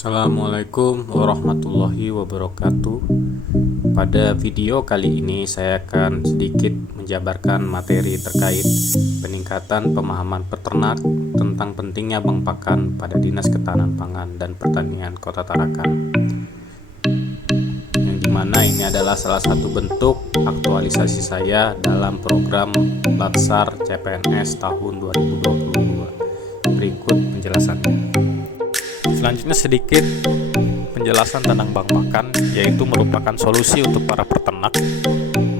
Assalamualaikum warahmatullahi wabarakatuh. Pada video kali ini saya akan sedikit menjabarkan materi terkait peningkatan pemahaman peternak tentang pentingnya bank pakan pada Dinas Ketahanan Pangan dan Pertanian Kota Tarakan, yang dimana ini adalah salah satu bentuk aktualisasi saya dalam program Latsar CPNS tahun 2022. Berikut penjelasannya. Selanjutnya sedikit penjelasan tentang bank pakan, yaitu merupakan solusi untuk para peternak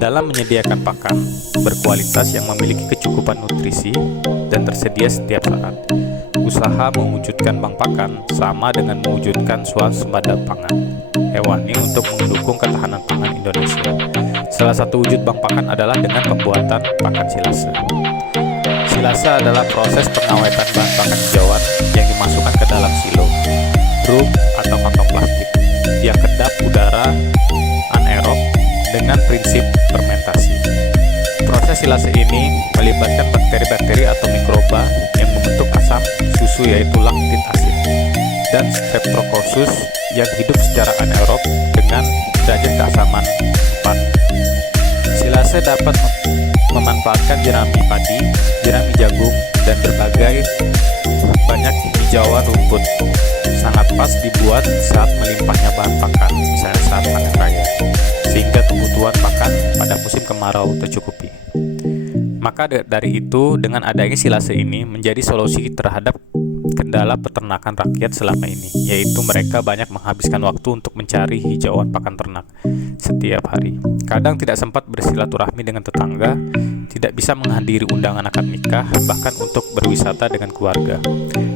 dalam menyediakan pakan berkualitas yang memiliki kecukupan nutrisi dan tersedia setiap saat. Usaha mewujudkan bank pakan sama dengan mewujudkan swasembada pangan hewani untuk mendukung ketahanan pangan Indonesia. Salah satu wujud bank pakan adalah dengan pembuatan pakan silase. Silase adalah proses pengawetan bahan pakan hijauan yang dimasukkan ke dalam silo, drum atau kantong plastik yang kedap udara anaerob dengan prinsip fermentasi. Proses silase ini melibatkan bakteri-bakteri atau mikroba yang membentuk asam susu, yaitu laktik asid, dan Streptococcus yang hidup secara anaerob dengan derajat keasaman 4. Silase dapat memanfaatkan jerami padi, jerami jagung, dan berbagai banyak hijauan rumput. Sangat pas dibuat saat melimpahnya bahan pakan, misalnya saat panen raya, sehingga kebutuhan pakan pada musim kemarau tercukupi. Maka dari itu, dengan adanya silase ini menjadi solusi terhadap kendala peternakan rakyat selama ini, yaitu mereka banyak menghabiskan waktu untuk mencari hijauan pakan ternak setiap hari. Kadang tidak sempat bersilaturahmi dengan tetangga, tidak bisa menghadiri undangan akad nikah, bahkan untuk berwisata dengan keluarga.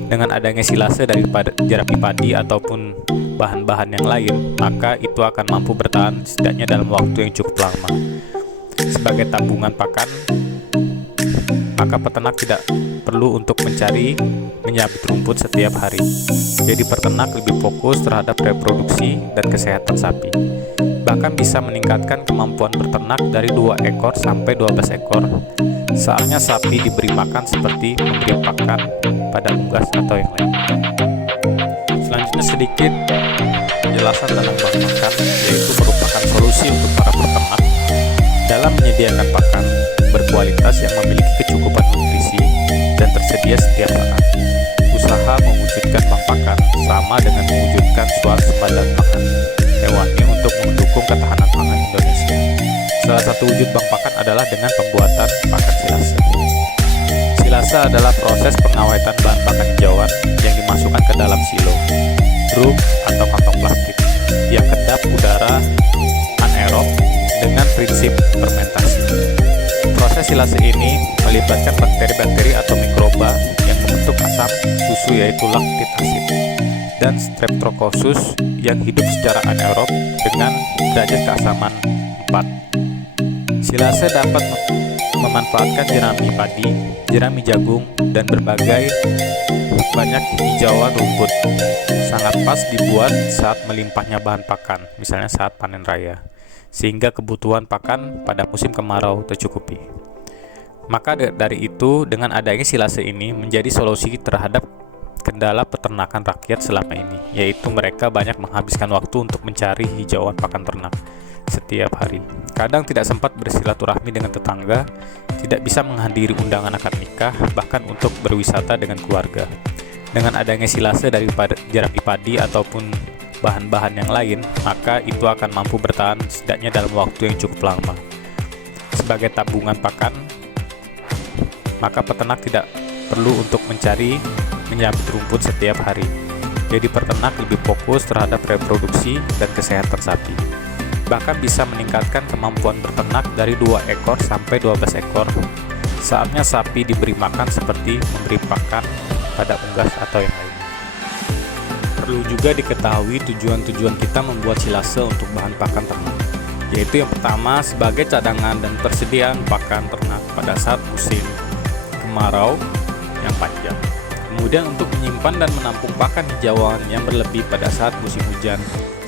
Dengan adanya silase daripada jerami padi ataupun bahan-bahan yang lain, maka itu akan mampu bertahan setidaknya dalam waktu yang cukup lama. Sebagai tabungan pakan, maka peternak tidak perlu untuk menyabit rumput setiap hari. Jadi peternak lebih fokus terhadap reproduksi dan kesehatan sapi. Bahkan bisa meningkatkan kemampuan berternak dari 2 ekor sampai 12 ekor. Soalnya sapi diberi makan seperti memberi pakan pada unggas atau yang lain. Selanjutnya sedikit penjelasan tentang bank pakan, yaitu merupakan solusi untuk para peternak dalam menyediakan pakan berkualitas yang memiliki kecukupan nutrisi dan tersedia setiap saat. Usaha mewujudkan bank pakan sama dengan mewujudkan swasembada pangan hewani untuk mendukung ketahanan pangan Indonesia. Salah satu wujud bank pakan adalah dengan pembuatan pakan silase. Silase adalah proses pengawetan bahan pakan hijauan yang dimasukkan ke dalam silo, drum atau kantong plastik yang kedap udara anaerob dengan prinsip fermentasi. Proses silase ini melibatkan bakteri-bakteri atau mikroba yang membentuk asam susu, yaitu laktik asid, dan Streptococcus yang hidup secara anaerob dengan derajat keasaman 4. Silase dapat memanfaatkan jerami padi, jerami jagung, dan berbagai banyak hijauan rumput. Sangat pas dibuat saat melimpahnya bahan pakan, misalnya saat panen raya, sehingga kebutuhan pakan pada musim kemarau tercukupi. Maka dari itu, dengan adanya silase ini menjadi solusi terhadap kendala peternakan rakyat selama ini, yaitu mereka banyak menghabiskan waktu untuk mencari hijauan pakan ternak setiap hari. Kadang tidak sempat bersilaturahmi dengan tetangga, tidak bisa menghadiri undangan akad nikah, bahkan untuk berwisata dengan keluarga. Dengan adanya silase daripada jerami padi ataupun bahan-bahan yang lain, maka itu akan mampu bertahan setidaknya dalam waktu yang cukup lama. Sebagai tabungan pakan, maka peternak tidak perlu untuk menyabit rumput setiap hari. Jadi peternak lebih fokus terhadap reproduksi dan kesehatan sapi. Bahkan bisa meningkatkan kemampuan berternak dari 2 ekor sampai 12 ekor. Saatnya sapi diberi makan seperti memberi pakan pada unggas atau yang lain. Perlu juga diketahui tujuan-tujuan kita membuat silase untuk bahan pakan ternak, yaitu yang pertama sebagai cadangan dan persediaan pakan ternak pada saat musim kemarau yang panjang. Kemudian untuk menyimpan dan menampung pakan hijauan yang berlebih pada saat musim hujan,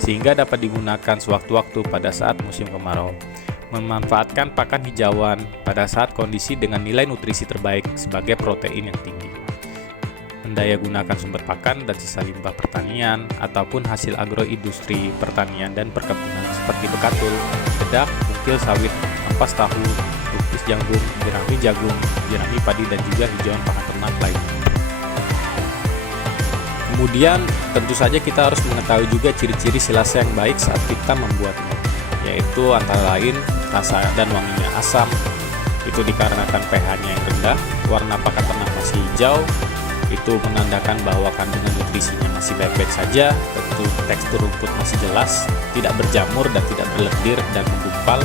sehingga dapat digunakan sewaktu-waktu pada saat musim kemarau. Memanfaatkan pakan hijauan pada saat kondisi dengan nilai nutrisi terbaik sebagai protein yang tinggi. mendayagunakan sumber pakan dan sisa limbah pertanian, ataupun hasil agroindustri pertanian dan perkebunan seperti bekatul, dedak, mungkil sawit, ampas tahu, tupis jagung, jerami padi, dan juga hijauan pakan ternak lainnya. Kemudian tentu saja kita harus mengetahui juga ciri-ciri silase yang baik saat kita membuatnya, yaitu antara lain rasa dan wanginya asam, itu dikarenakan pH-nya yang rendah, warna pakan ternak masih hijau, itu menandakan bahwa kandungan nutrisinya masih baik-baik saja, tentu tekstur rumput masih jelas, tidak berjamur dan tidak berlendir dan menggumpal,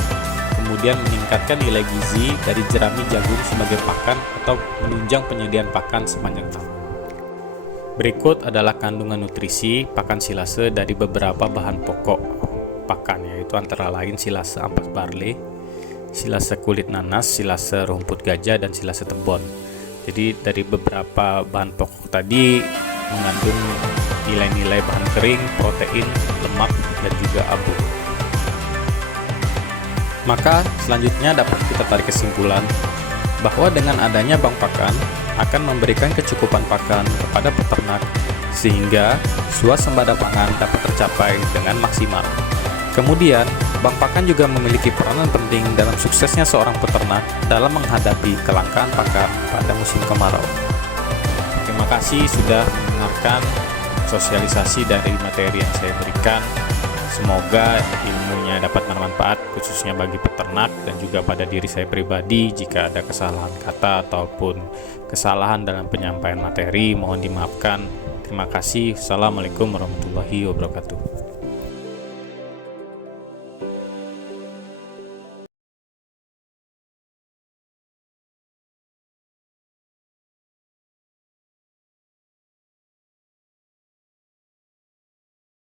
kemudian meningkatkan nilai gizi dari jerami jagung sebagai pakan atau menunjang penyediaan pakan sepanjang tahun. Berikut adalah kandungan nutrisi pakan silase dari beberapa bahan pokok pakan, yaitu antara lain silase ampas barley, silase kulit nanas, silase rumput gajah, dan silase tebon. Jadi dari beberapa bahan pokok tadi mengandung nilai-nilai bahan kering, protein, lemak, dan juga abu. Maka selanjutnya dapat kita tarik kesimpulan bahwa dengan adanya bank pakan akan memberikan kecukupan pakan kepada peternak sehingga swasembada pangan dapat tercapai dengan maksimal. Kemudian, bank pakan juga memiliki peranan penting dalam suksesnya seorang peternak dalam menghadapi kelangkaan pakan pada musim kemarau. Terima kasih sudah mendengarkan sosialisasi dari materi yang saya berikan. Semoga ilmunya dapat bermanfaat khususnya bagi peternak dan juga pada diri saya pribadi. Jika ada kesalahan kata ataupun kesalahan dalam penyampaian materi, mohon dimaafkan. Terima kasih. Assalamualaikum warahmatullahi wabarakatuh.